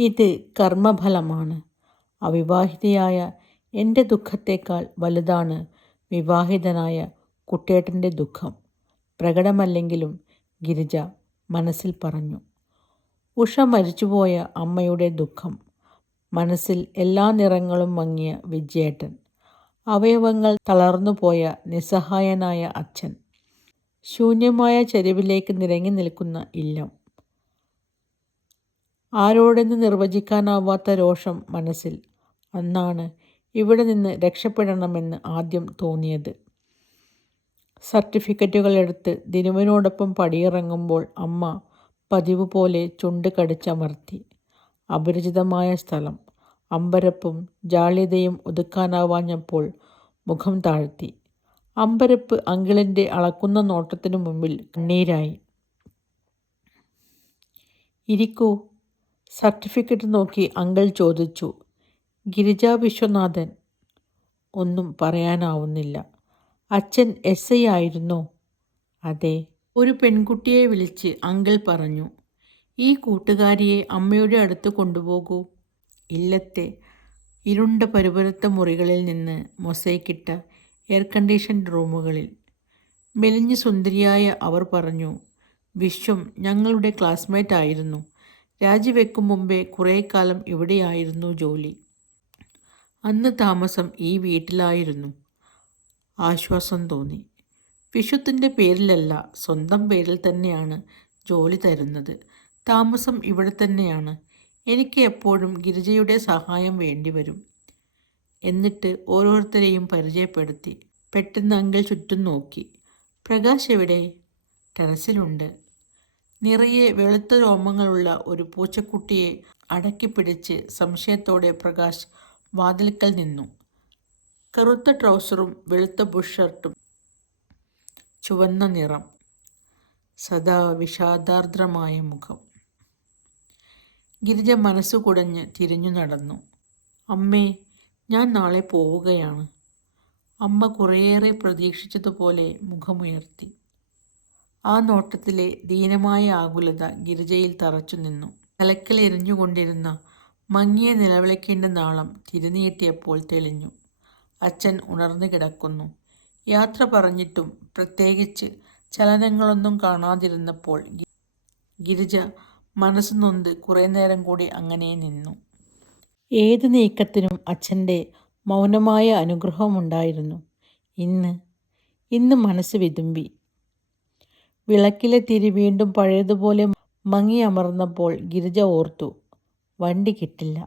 ഇത് കർമ്മഫലമാണ്. അവിവാഹിതയായ എൻ്റെ ദുഃഖത്തേക്കാൾ വലുതാണ് വിവാഹിതനായ കുട്ടേട്ടൻ്റെ ദുഃഖം. പ്രകടമല്ലെങ്കിലും ഗിരിജ മനസ്സിൽ പറഞ്ഞു. ഉഷ മരിച്ചുപോയ അമ്മയുടെ ദുഃഖം. മനസ്സിൽ എല്ലാ നിറങ്ങളും മങ്ങിയ വിജയേട്ടൻ. അവയവങ്ങൾ തളർന്നുപോയ നിസ്സഹായനായ അച്ഛൻ. ശൂന്യമായ ചരിവിലേക്ക് നിരങ്ങി നിൽക്കുന്ന ഇല്ലം. ആരോടെന്ന് നിർവചിക്കാനാവാത്ത രോഷം മനസ്സിൽ. അന്നാണ് ഇവിടെ നിന്ന് രക്ഷപ്പെടണമെന്ന് ആദ്യം തോന്നിയത്. സർട്ടിഫിക്കറ്റുകൾ എടുത്ത് ദിനുവിനോടൊപ്പം പടിയിറങ്ങുമ്പോൾ അമ്മ പതിവ് പോലെ ചുണ്ട് കടിച്ചമർത്തി. അപരിചിതമായ സ്ഥലം. അമ്പരപ്പും ജാള്യതയും ഒതുക്കാനാവാഞ്ഞപ്പോൾ മുഖം താഴ്ത്തി. അമ്പരപ്പ് അങ്കിളിൻ്റെ അളക്കുന്ന നോട്ടത്തിനു മുമ്പിൽ കണ്ണീരായി. ഇരിക്കൂ. സർട്ടിഫിക്കറ്റ് നോക്കി അങ്കിൾ ചോദിച്ചു. ഗിരിജ വിശ്വനാഥൻ. ഒന്നും പറയാനാവുന്നില്ല. അച്ഛൻ SI ആയിരുന്നോ? അതെ. ഒരു പെൺകുട്ടിയെ വിളിച്ച് അങ്കിൾ പറഞ്ഞു. ഈ കൂട്ടുകാരിയെ അമ്മയുടെ അടുത്ത് കൊണ്ടുപോകൂ. ഇല്ലത്തെ ഇരുണ്ട പരുപരുത്ത മുറികളിൽ നിന്ന് മൊസൈക്കിട്ട എയർ കണ്ടീഷൻഡ് റൂമുകളിൽ മെലിഞ്ഞു സുന്ദരിയായ അവർ പറഞ്ഞു. വിശ്വം ഞങ്ങളുടെ ക്ലാസ്മേറ്റ് ആയിരുന്നു. രാജിവെക്കും മുമ്പേ കുറേ കാലം ഇവിടെയായിരുന്നു ജോലി. അന്ന് താമസം ഈ വീട്ടിലായിരുന്നു. ആശ്വാസം തോന്നി. വിശ്വത്തിൻ്റെ പേരിലല്ല, സ്വന്തം പേരിൽ തന്നെയാണ് ജോലി തരുന്നത്. താമസം ഇവിടെ തന്നെയാണ്. എനിക്ക് എപ്പോഴും ഗിരിജയുടെ സഹായം വേണ്ടിവരും. എന്നിട്ട് ഓരോരുത്തരെയും പരിചയപ്പെടുത്തി. പെട്ടെന്ന് അങ്കിൾ ചുറ്റും നോക്കി. പ്രകാശ് എവിടെ? ടെറസിലുണ്ട്. നിറയെ വെളുത്ത രോമങ്ങളുള്ള ഒരു പൂച്ചക്കുട്ടിയെ അടക്കിപ്പിടിച്ച് സംശയത്തോടെ പ്രകാശ് വാതിൽക്കൽ നിന്നു. കറുത്ത ട്രൗസറും വെളുത്ത ബുഷ് ഷർട്ടും, ചുവന്ന നിറം, സദാ വിഷാദാർദ്രമായ മുഖം. ഗിരിജ മനസ്സു കുടഞ്ഞ് തിരിഞ്ഞു നടന്നു. അമ്മേ, ഞാൻ നാളെ പോവുകയാണ്. അമ്മ കുറേയേറെ പ്രതീക്ഷിച്ചതുപോലെ മുഖമുയർത്തി. ആ നോട്ടത്തിലെ ദീനമായ ആകുലത ഗിരിജയിൽ തറച്ചു നിന്നു. തലക്കൽ എരിഞ്ഞുകൊണ്ടിരുന്ന മങ്ങിയ നിലവിളക്കിൻ്റെ നാളം തിരിനീട്ടിയപ്പോൾ തെളിഞ്ഞു. അച്ഛൻ ഉണർന്നു കിടക്കുന്നു. യാത്ര പറഞ്ഞിട്ടും പ്രത്യേകിച്ച് ചലനങ്ങളൊന്നും കാണാതിരുന്നപ്പോൾ ഗിരിജ മനസ്സ് നൊന്ത് കുറേ നേരം കൂടി അങ്ങനെ നിന്നു. ഏത് നീക്കത്തിനും അച്ഛൻ്റെ മൗനമായ അനുഗ്രഹമുണ്ടായിരുന്നു. ഇന്ന് മനസ്സ് വിതുമ്പി. വിളക്കിലെ തിരി വീണ്ടും പഴയതുപോലെ മങ്ങി അമർന്നപ്പോൾ ഗിരിജ ഓർത്തു, വണ്ടി കിട്ടില്ല.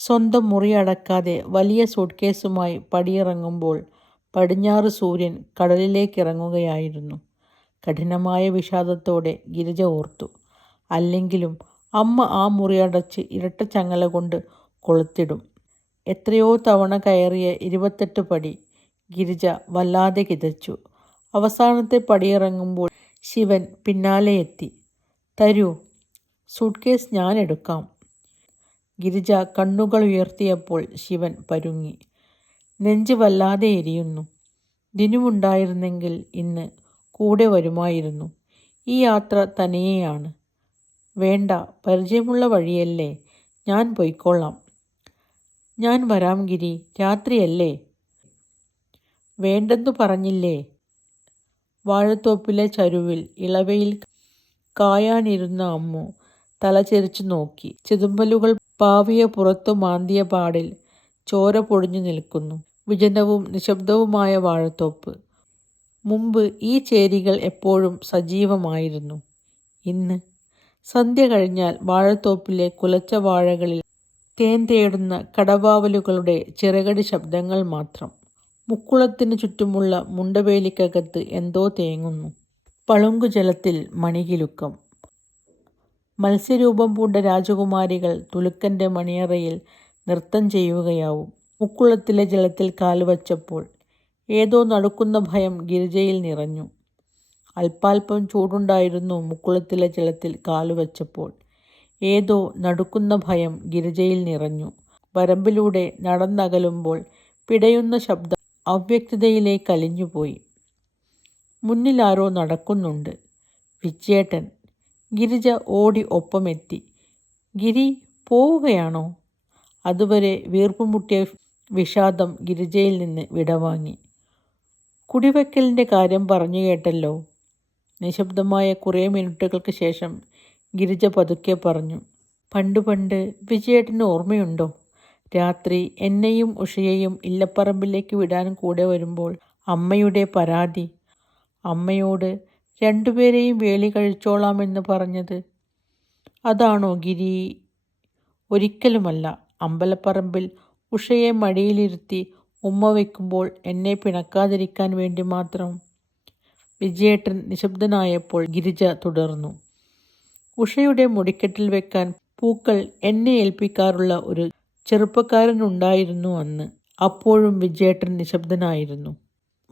സ്വന്തം മുറി അടക്കാതെ വലിയ സൂട്ട്കേസുമായി പടിയിറങ്ങുമ്പോൾ പടിഞ്ഞാറ് സൂര്യൻ കടലിലേക്കിറങ്ങുകയായിരുന്നു. കഠിനമായ വിഷാദത്തോടെ ഗിരിജ ഓർത്തു, അല്ലെങ്കിലും അമ്മ ആ മുറി അടച്ച് ഇരട്ട ചങ്ങല കൊണ്ട് കൊളുത്തിടും. എത്രയോ തവണ കയറിയ 28 പടി. ഗിരിജ വല്ലാതെ കിതച്ചു. അവസാനത്തെ പടിയിറങ്ങുമ്പോൾ ശിവൻ പിന്നാലെ എത്തി. തരൂ, സൂട്ട്കേസ് ഞാൻ എടുക്കാം. ഗിരിജ കണ്ണുകൾ ഉയർത്തിയപ്പോൾ ശിവൻ പരുങ്ങി. നെഞ്ച് വല്ലാതെ എരിയുന്നു. ദിനുവുണ്ടായിരുന്നെങ്കിൽ ഇന്ന് കൂടെ വരുമായിരുന്നു. ഈ യാത്ര തനിയെയാണ്. വേണ്ട, പരിചയമുള്ള വഴിയല്ലേ, ഞാൻ പൊയ്ക്കൊള്ളാം. ഞാൻ വരാം ഗിരി, രാത്രിയല്ലേ. വേണ്ടെന്നു പറഞ്ഞില്ലേ. വാഴത്തോപ്പിലെ ചരുവിൽ ഇളവയിൽ കായാനിരുന്ന അമ്മു തലചെരിച്ചു നോക്കി. ചെതുമ്പലുകൾ പാവിയ പുറത്തു മാന്തിയ പാടിൽ ചോര പൊടിഞ്ഞു നിൽക്കുന്നു. വിജനവും നിശബ്ദവുമായ വാഴത്തോപ്പ്. മുമ്പ് ഈ ചേരികൾ എപ്പോഴും സജീവമായിരുന്നു. ഇന്ന് സന്ധ്യ കഴിഞ്ഞാൽ വാഴത്തോപ്പിലെ കുലച്ച വാഴകളിൽ തേൻ തേടുന്ന കടവാവലുകളുടെ ചിറകടി ശബ്ദങ്ങൾ മാത്രം. മുക്കുളത്തിന് ചുറ്റുമുള്ള മുണ്ടവേലിക്കകത്ത് എന്തോ തേങ്ങുന്നു. പളുങ്കുജലത്തിൽ മണികിലുക്കം. മത്സ്യരൂപം പൂണ്ട രാജകുമാരികൾ തുലുക്കൻ്റെ മണിയറയിൽ നൃത്തം ചെയ്യുകയാവും. മുക്കുളത്തിലെ ജലത്തിൽ കാലുവച്ചപ്പോൾ ഏതോ നടുക്കുന്ന ഭയം ഗിരിജയിൽ നിറഞ്ഞു. അല്പാൽപ്പം ചൂടുണ്ടായിരുന്നു മുക്കുളത്തിലെ ജലത്തിൽ കാലുവച്ചപ്പോൾ. ഏതോ നടുക്കുന്ന ഭയം ഗിരിജയിൽ നിറഞ്ഞു. വരമ്പിലൂടെ നടന്നകലുമ്പോൾ പിടയുന്ന ശബ്ദം അവ്യക്തതയിലേക്ക് അലിഞ്ഞുപോയി. മുന്നിലാരോ നടക്കുന്നുണ്ട്. വിജയേട്ടൻ. ഗിരിജ ഓടി ഒപ്പമെത്തി. ഗിരി, പോവുകയാണോ? അതുവരെ വീർപ്പുമുട്ടിയ വിഷാദം ഗിരിജയിൽ നിന്ന് വിടവാങ്ങി. കുടിവെക്കലിൻ്റെ കാര്യം പറഞ്ഞു കേട്ടല്ലോ. നിശബ്ദമായ കുറേ മിനിറ്റുകൾക്ക് ശേഷം ഗിരിജ പതുക്കെ പറഞ്ഞു. പണ്ട് പണ്ട് വിജയേട്ടന് ഓർമ്മയുണ്ടോ? രാത്രി എന്നെയും ഉഷയെയും ഇല്ലപ്പറമ്പിലേക്ക് വിടാൻ കൂടെ വരുമ്പോൾ അമ്മയുടെ പരാതി. അമ്മയോട് രണ്ടുപേരെയും വേലി കഴിച്ചോളാമെന്ന് പറഞ്ഞത്. അതാണോ ഗിരി? ഒരിക്കലുമല്ല. അമ്പലപ്പറമ്പിൽ ഉഷയെ മടിയിലിരുത്തി ഉമ്മ വയ്ക്കുമ്പോൾ എന്നെ പിണക്കാതിരിക്കാൻ വേണ്ടി മാത്രം. വിജയേട്ടൻ നിശബ്ദനായപ്പോൾ ഗിരിജ തുടർന്നു. ഉഷയുടെ മുടിക്കെട്ടിൽ വെക്കാൻ പൂക്കൾ എന്നെ ഏൽപ്പിക്കാറുള്ള ഒരു ചെറുപ്പക്കാരനുണ്ടായിരുന്നു അന്ന്. അപ്പോഴും വിജയേട്ടൻ നിശബ്ദനായിരുന്നു.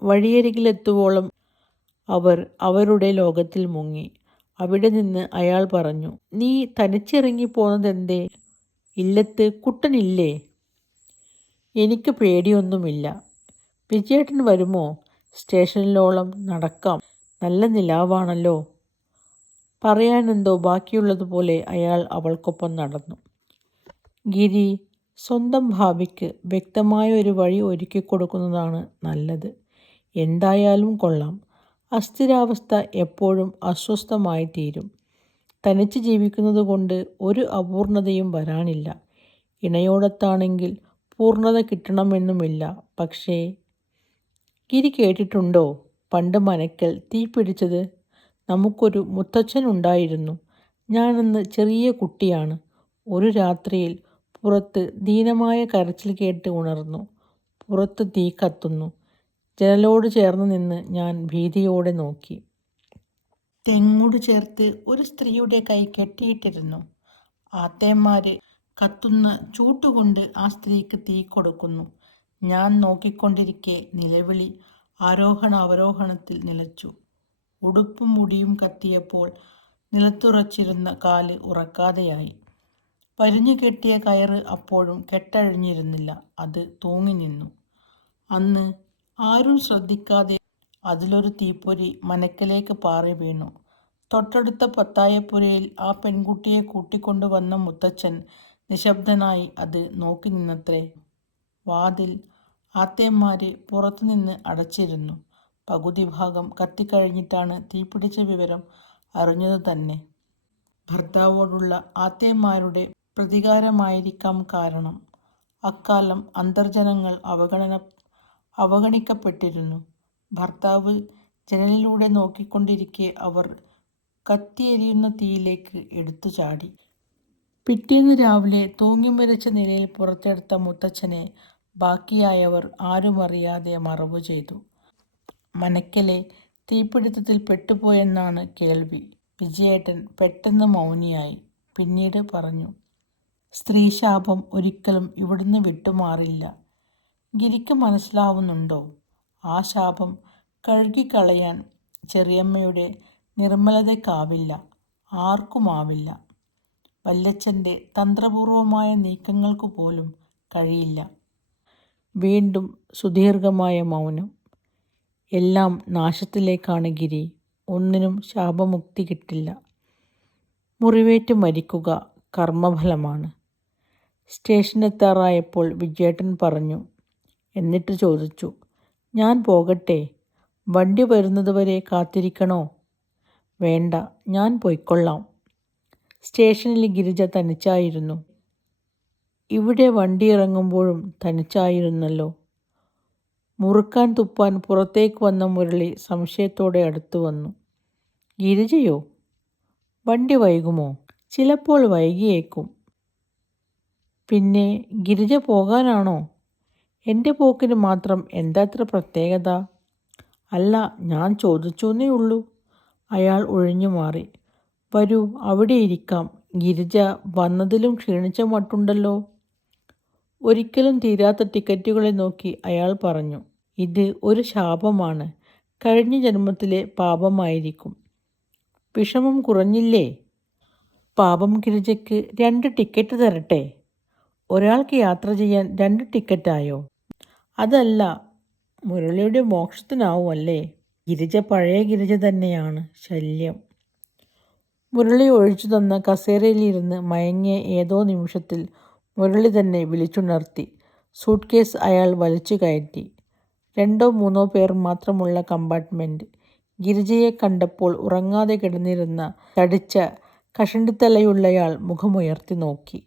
വഴിയരികിലെത്തുവോളം അവർ അവരുടെ ലോകത്തിൽ മുങ്ങി. അവിടെ നിന്ന് അയാൾ പറഞ്ഞു, നീ തനിച്ചിറങ്ങി പോന്നതെന്തേ? ഇല്ലത്ത് കുട്ടനില്ലേ? എനിക്ക് പേടിയൊന്നുമില്ല. വിജയേട്ടൻ വരുമോ? സ്റ്റേഷനിലോളം നടക്കാം. നല്ല നിലാവാണല്ലോ. പറയാനെന്തോ ബാക്കിയുള്ളതുപോലെ അയാൾ അവൾക്കൊപ്പം നടന്നു. ഗിരി സ്വന്തം ഭാവിക്ക് വ്യക്തമായ ഒരു വഴി ഒരുക്കിക്കൊടുക്കുന്നതാണ് നല്ലത്. എന്തായാലും കൊള്ളാം. അസ്ഥിരാവസ്ഥ എപ്പോഴും അസ്വസ്ഥമായി തീരും. തനിച്ച് ജീവിക്കുന്നത് കൊണ്ട് ഒരു അപൂർണതയും വരാനില്ല. ഇണയോടത്താണെങ്കിൽ പൂർണ്ണത കിട്ടണമെന്നുമില്ല. പക്ഷേ ഗിരി കേട്ടിട്ടുണ്ടോ പണ്ട് മനക്കൽ തീ പിടിച്ചത്? നമുക്കൊരു മുത്തച്ഛനുണ്ടായിരുന്നു. ഞാനന്ന് ചെറിയ കുട്ടിയാണ്. ഒരു രാത്രിയിൽ പുറത്ത് ദീനമായ കരച്ചിൽ കേട്ട് ഉണർന്നു. പുറത്ത് തീ കത്തുന്നു. ജനലോട് ചേർന്ന് നിന്ന് ഞാൻ ഭീതിയോടെ നോക്കി. തെങ്ങോട് ചേർത്ത് ഒരു സ്ത്രീയുടെ കൈ കെട്ടിയിട്ടിരുന്നു. ആത്തേന്മാര് കത്തുന്ന ചൂട്ടുകൊണ്ട് ആ സ്ത്രീക്ക് തീ കൊടുക്കുന്നു. ഞാൻ നോക്കിക്കൊണ്ടിരിക്കെ നിലവിളി ആരോഹണാവരോഹണത്തിൽ നിലച്ചു. ഉടുപ്പും മുടിയും കത്തിയപ്പോൾ നിലത്തുറച്ചിരുന്ന കാല് ഉറക്കാതെയായി. പരിഞ്ഞു കെട്ടിയ കയറ് അപ്പോഴും കെട്ടഴിഞ്ഞിരുന്നില്ല. അത് തൂങ്ങി നിന്നു. അന്ന് ആരും ശ്രദ്ധിക്കാതെ അതിലൊരു തീപ്പൊരി മനക്കലേക്ക് പാറി വീണു. തൊട്ടടുത്ത പത്തായപ്പുരയിൽ ആ പെൺകുട്ടിയെ കൂട്ടിക്കൊണ്ടുവന്ന മുത്തച്ഛൻ നിശബ്ദനായി അത് നോക്കി നിന്നത്രേ. വാതിൽ ആത്തേന്മാര് പുറത്തുനിന്ന് അടച്ചിരുന്നു. പകുതി ഭാഗം കത്തിക്കഴിഞ്ഞിട്ടാണ് തീപിടിച്ച വിവരം അറിഞ്ഞതു തന്നെ. ഭർത്താവോടുള്ള ആത്തേന്മാരുടെ പ്രതികാരമായിരിക്കാം കാരണം. അക്കാലം അന്തർജനങ്ങൾ അവഗണിക്കപ്പെട്ടിരുന്നു. ഭർത്താവ് ജനലിലൂടെ നോക്കിക്കൊണ്ടിരിക്കെ അവർ കത്തിയെരിയുന്ന തീയിലേക്ക് എടുത്തു ചാടി. പിറ്റേന്ന് രാവിലെ തൂങ്ങിമരിച്ച നിലയിൽ പുറത്തെടുത്ത മുത്തച്ഛനെ ബാക്കിയായവർ ആരുമറിയാതെ മറവു ചെയ്തു. മനക്കലെ തീപിടുത്തത്തിൽ പെട്ടുപോയെന്നാണ് കേൾവി. വിജയേട്ടൻ പെട്ടെന്ന് മൗനിയായി. പിന്നീട് പറഞ്ഞു, സ്ത്രീശാപം ഒരിക്കലും ഇവിടുന്ന് വിട്ടുമാറില്ല. ഗിരിക്ക് മനസ്സിലാവുന്നുണ്ടോ? ആ ശാപം കഴുകിക്കളയാൻ ചെറിയമ്മയുടെ നിർമ്മലതയ്ക്കാവില്ല. ആർക്കുമാവില്ല. വല്യച്ഛൻ്റെ തന്ത്രപൂർവമായ നീക്കങ്ങൾക്കു പോലും കഴിയില്ല. വീണ്ടും സുദീർഘമായ മൗനം. എല്ലാം നാശത്തിലേക്കാണ് ഗിരി. ഒന്നിനും ശാപമുക്തി കിട്ടില്ല. മുറിവേറ്റ് മരിക്കുക കർമ്മഫലമാണ്. സ്റ്റേഷനെത്താറായപ്പോൾ വിജയേട്ടൻ പറഞ്ഞു. എന്നിട്ട് ചോദിച്ചു, ഞാൻ പോകട്ടെ? വണ്ടി വരുന്നതുവരെ കാത്തിരിക്കണോ? വേണ്ട, ഞാൻ പോയിക്കൊള്ളാം. സ്റ്റേഷനിൽ ഗിരിജ തനിച്ചായിരുന്നു. ഇവിടെ വണ്ടി ഇറങ്ങുമ്പോഴും തനിച്ചായിരുന്നല്ലോ. മുറുക്കാൻ തുപ്പാൻ പുറത്തേക്ക് വന്ന മുരളി സംശയത്തോടെ അടുത്തു വന്നു. ഗിരിജയോ? വണ്ടി വൈകുമോ? ചിലപ്പോൾ വൈകിയേക്കും. പിന്നെ ഗിരിജ പോകാനാണോ? എൻ്റെ പോക്കിന് മാത്രം എന്താത്ര പ്രത്യേകത? അല്ല, ഞാൻ ചോദിച്ചെന്നേ ഉള്ളൂ. അയാൾ ഒഴിഞ്ഞു മാറി. വരൂ, അവിടെ ഇരിക്കാം. ഗിരിജ വന്നതിലും ക്ഷീണിച്ച മട്ടുണ്ടല്ലോ. ഒരിക്കലും തീരാത്ത ടിക്കറ്റുകളെ നോക്കി അയാൾ പറഞ്ഞു. ഇത് ഒരു ശാപമാണ്. കഴിഞ്ഞ ജന്മത്തിലെ പാപമായിരിക്കും. വിഷമം കുറഞ്ഞില്ലേ? പാപം ഗിരിജയ്ക്ക് 2 ടിക്കറ്റ് തരട്ടെ? ഒരാൾക്ക് യാത്ര ചെയ്യാൻ 2 ടിക്കറ്റായോ? അതല്ല, മുരളിയുടെ മോക്ഷത്തിനാവും അല്ലേ? ഗിരിജ പഴയ ഗിരിജ തന്നെയാണ്. ശല്യം. മുരളി ഒഴിച്ചു തന്ന കസേരയിലിരുന്ന് മയങ്ങിയ ഏതോ നിമിഷത്തിൽ മുരളി തന്നെ വിളിച്ചുണർത്തി. സൂട്ട്കേസ് അയാൾ വലിച്ചു കയറ്റി. 2 or 3 പേർ മാത്രമുള്ള കമ്പാർട്ട്മെന്റ്. ഗിരിജയെ കണ്ടപ്പോൾ ഉറങ്ങാതെ കിടന്നിരുന്ന തടിച്ച കഷണ്ടിത്തലയുള്ളയാൾ മുഖമുയർത്തി നോക്കി.